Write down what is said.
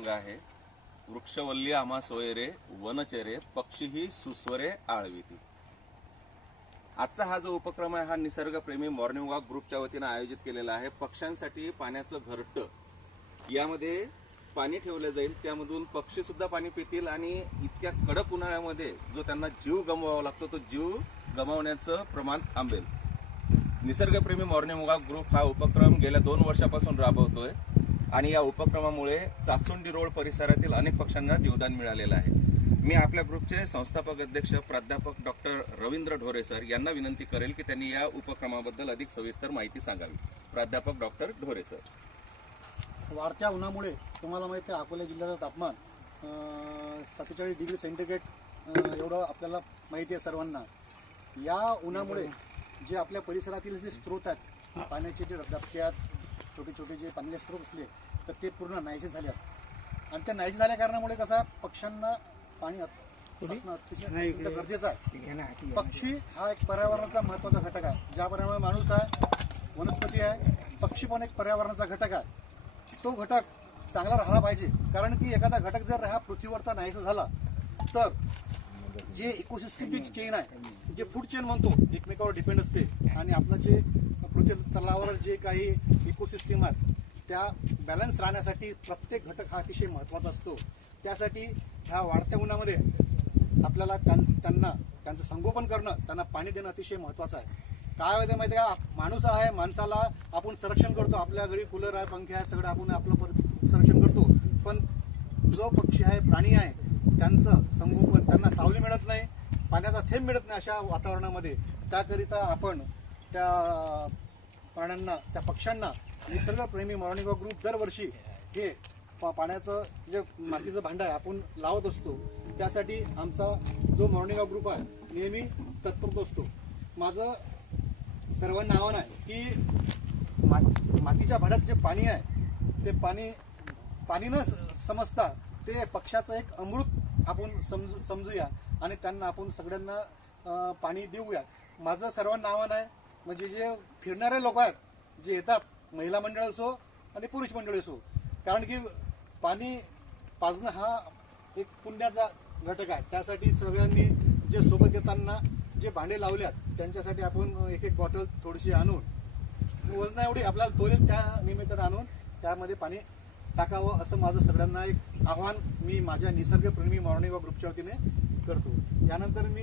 प्रसंग आहे. वृक्षवल्ली आम्हा सोयरे वनचरे पक्षीही सुस्वरे आळविती. आजचा हा जो उपक्रम आहे हा निसर्गप्रेमी मॉर्निंग वॉक ग्रुपच्या वतीने आयोजित केलेला आहे. पक्ष्यांसाठी पाण्याचं घरटं यामध्ये पाणी ठेवलं जाईल, त्यामधून पक्षी सुद्धा पाणी पितील आणि इतक्या कडक उन्हाळ्यामध्ये जो त्यांना जीव गमवावा लागतो तो जीव गमावण्याचं प्रमाण थांबेल. निसर्गप्रेमी मॉर्निंग वॉक ग्रुप हा उपक्रम गेल्या 2 वर्षापासून राबवतोय आणि या उपक्रमामुळे चाचुंडी रोड परिसरातील अनेक पक्ष्यांना जीवदान मिळालेलं आहे. मी आपल्या ग्रुपचे संस्थापक अध्यक्ष प्राध्यापक डॉक्टर रवींद्र ढोरे सर यांना विनंती करेल की त्यांनी या उपक्रमाबद्दल अधिक सविस्तर माहिती सांगावी. प्राध्यापक डॉक्टर ढोरे सर. वाढत्या उन्हामुळे तुम्हाला माहिती आहे अकोला जिल्ह्याचं तापमान 47 डिग्री सेंटीग्रेड एवढं आपल्याला माहिती आहे सर्वांना. या उन्हामुळे जे आपल्या परिसरातील जे स्रोत आहेत पाण्याचे, जे धबधब्यात छोटे छोटे जे पाण्याचे स्रोत असले तर ते पूर्ण नाहीसे झाले आहेत. आणि ते नाहीसे झाल्या कारणामुळे कसं पक्ष्यांना पाणी असणं अतिशय गरजेचं आहे. पक्षी हा एक पर्यावरणाचा महत्त्वाचा घटक आहे. ज्याप्रमाणे माणूस आहे, वनस्पती आहे, पक्षी पण एक पर्यावरणाचा घटक आहे. तो घटक चांगला राहिला पाहिजे, कारण की एखादा घटक जर हा पृथ्वीवरचा नाहीसा झाला तर जे इकोसिस्टमची चेन आहे, जे फूड चेन म्हणतो, एकमेकावर डिपेंड असते. आणि आपलं जे पृथ्वी तलावर जे काही इकोसिस्टम आहेत त्या बॅलन्स राहण्यासाठी प्रत्येक घटक हा अतिशय महत्त्वाचा असतो. त्यासाठी ह्या वाढत्या उन्हामध्ये आपल्याला त्यांचं संगोपन करणं, त्यांना पाणी देणं अतिशय महत्त्वाचं आहे. काय होतं माहिती आहे का, माणूस आहे, माणसाला आपण संरक्षण करतो, आपल्या घरी कूलर आहे, पंखे आहे, सगळं आपण आपलं संरक्षण करतो. पण जो पक्षी आहे, प्राणी आहे, त्यांचं संगोपन, त्यांना सावली मिळत नाही, पाण्याचा थेंब मिळत नाही अशा वातावरणामध्ये. त्याकरिता आपण त्या प्राण्यांना, त्या पक्ष्यांना निसर्गप्रेमी मॉर्निंग वॉक ग्रुप दरवर्षी हे पाण्याचं जे मातीचं भांडं आहे आपण लावत असतो. त्यासाठी आमचा जो मॉर्निंग वॉक ग्रुप आहे नेहमी तत्पर असतो. माझं सर्वांना आव्हान आहे की मातीच्या भांड्यात जे पाणी आहे ते पाणी न समजता ते पक्षाचं एक अमृत आपण समजूया आणि त्यांना आपण सगळ्यांना पाणी देऊया. माझं सर्वांना आव्हान आहे, म्हणजे जे फिरणारे लोक आहेत, जे येतात, महिला मंडळ असो आणि पुरुष मंडळ असो, कारण की पाणी पाजणं हा एक पुण्याचा घटक आहे. त्यासाठी सगळ्यांनी जे सोबत येताना जे भांडे लावल्यात त्यांच्यासाठी आपण एक बॉटल थोडीशी आणून, वजना एवढी आपल्याला तोलेल त्या निमित्तानं आणून त्यामध्ये पाणी टाकावं, असं माझं सगळ्यांना एक आव्हान मी माझ्या निसर्गप्रेमी मॉर्निंग वॉक ग्रुपच्या वतीने करतो. यानंतर मी